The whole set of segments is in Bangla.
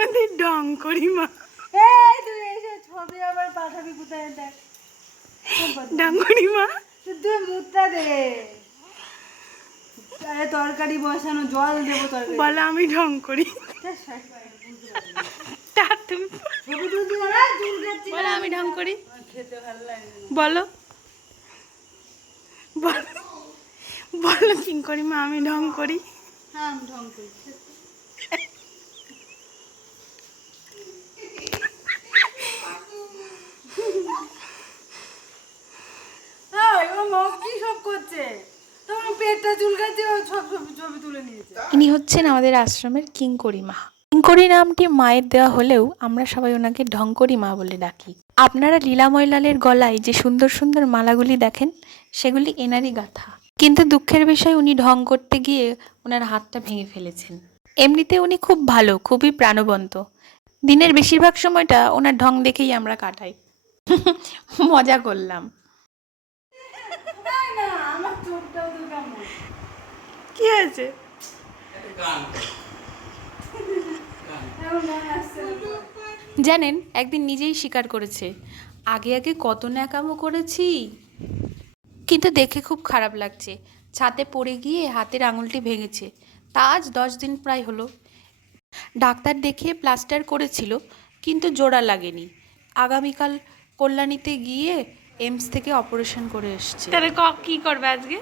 আমাদের ঢং করি মা। এই তুই এসে ছবি আবার পাঠাবি কোথায় দেখ। ঢং করি মা। তুই মুখটা দে। আরে তরকারি বসানো, জল দেবো তরকারি। বলো আমি ঢং করি। তা তুমি ছবি তুলছি না, চুল কাটছি বলো আমি ঢং করি। খেতে ভালো লাগে না। বলো বলো কিঙ্করি মা আমি ঢং করি। হ্যাঁ আমি ঢং করি। ও মা কি সব করছে? তোমার পেটটা চুলকাচ্ছে, ও সব ছবি তুলে নিয়েছে। ইনি হচ্ছেন আমাদের আশ্রমের কিঙ্করি মা। কিঙ্করি নামটি মায়ের দেওয়া হলেও আমরা সবাই ওনাকে ঢঙ্করি মা বলে ডাকি। আপনারা লীলাময় লালের গলায় যে সুন্দর সুন্দর মালাগুলি দেখেন সেগুলি এনারই গাঁথা। কিন্তু দুঃখের বিষয় উনি ঢং করতে গিয়ে ওনার হাতটা ভেঙে ফেলেছেন। এমনিতে উনি খুব ভালো, খুবই প্রাণবন্ত। দিনের বেশিরভাগ সময়টা ওনার ঢং দেখেই আমরা কাটাই। মজা করলাম। না আমার চোখটাও তো কেমন। কি হয়েছে? এখন মনে আসছে না। জানেন একদিন নিজেই স্বীকার করেছে, আগে আগে কত ন্যাকামো করেছি, কিন্তু দেখে খুব খারাপ লাগছে। ছাদে পড়ে গিয়ে হাতের আঙুলটি ভেঙেছে। তা আজ 10 দিন প্রায় হলো। ডাক্তার দেখিয়ে প্লাস্টার করেছিল, কিন্তু জোড়া লাগেনি। আগামীকাল কল্যাণীতে গিয়ে এমস থেকে অপারেশন করে এসছে। তাহলে কি করবে আজকে?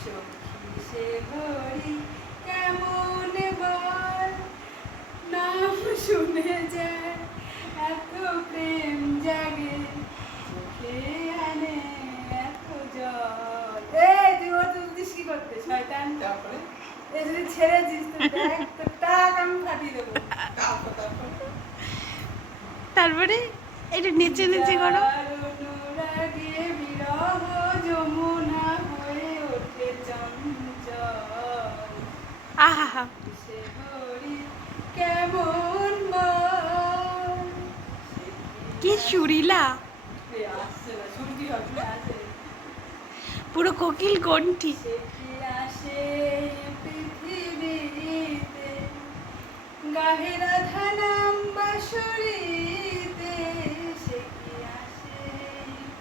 সখী সে ঘড়ি কেমন বল, নাম শুনে যায় এত প্রেম জাগে, চোখে আনে এত জল। এই তুই ওর তুলছিস কি করতে শয়তান? তারপরে এই যদি ছেড়েছিস তো দেখ তো টাক আমি ফাটিয়ে দেবো। তারপরে এটা নিচে নিচে করো। যার অনুরাগে বিরহ যমুনা হয়ে ওঠে চঞ্চল, আহা সে ঘড়ি কেমন বল। কি সুরিলা, আসছে না, শুনবি হবে আসে। পুরো কোকিল কণ্ঠী। সে কি আসে পৃথিবীতে, গাহে রাধা নাম বাঁশরীতে। সে কি আসে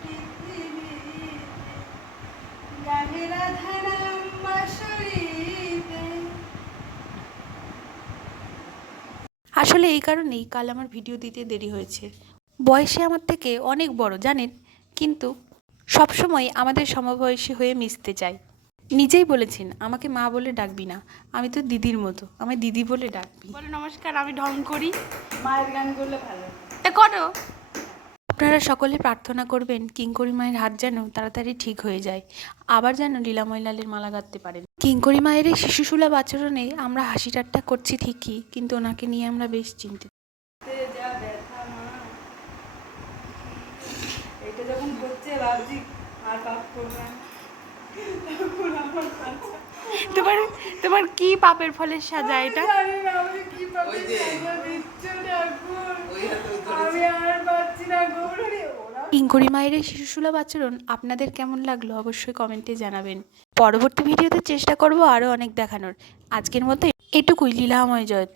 পৃথিবীতে, গাহে রাধা নাম বাঁশরীতে। আসলে এই কারণেই কাল আমার ভিডিও দিতে দেরি হয়েছে। বয়সে আমার থেকে অনেক বড় জানেন, কিন্তু সবসময় আমাদের সমবয়সী হয়ে মিশতে চাই। নিজেই বলেছেন আমাকে মা বলে ডাকবি না, আমি তো দিদির মতো, আমায় দিদি বলে ডাকবি। বলো নমস্কার আমি ঢং করি। মায়ের গান করলে ভালো। তা করো। আপনারা সকলে প্রার্থনা করবেন কিঙ্করি মায়ের হাত যেন তাড়াতাড়ি ঠিক হয়ে যায়, আবার যেন লীলাময় লালের মালা গাঁথতে পারেন। কিঙ্করি মায়ের এই শিশুসুলভ আচরণে আমরা হাসি ঠাট্টা করছি ঠিকই, কিন্তু ওনাকে নিয়ে আমরা বেশ চিন্তিত। যা ব্যথা মা, এটা যখন করছে ভাবছি আর পাপ করবে না। তখন আমার বাচ্চা তোমার তোমার কি পাপের ফলের সাজা এটা? জানি না আমি কি পাবে সাজা দিচ্ছ ঠাকুর, আমি আর পাচ্ছি না গৌরী। ওরা কিঙ্করি মায়ের এই শিশুসুলভ আচরণ আপনাদের কেমন লাগলো অবশ্যই কমেন্টে জানাবেন। পরবর্তী ভিডিওতে চেষ্টা করব আরও অনেক দেখানোর। আজকের মতো এটুকুই। লীলাময় জয়তু।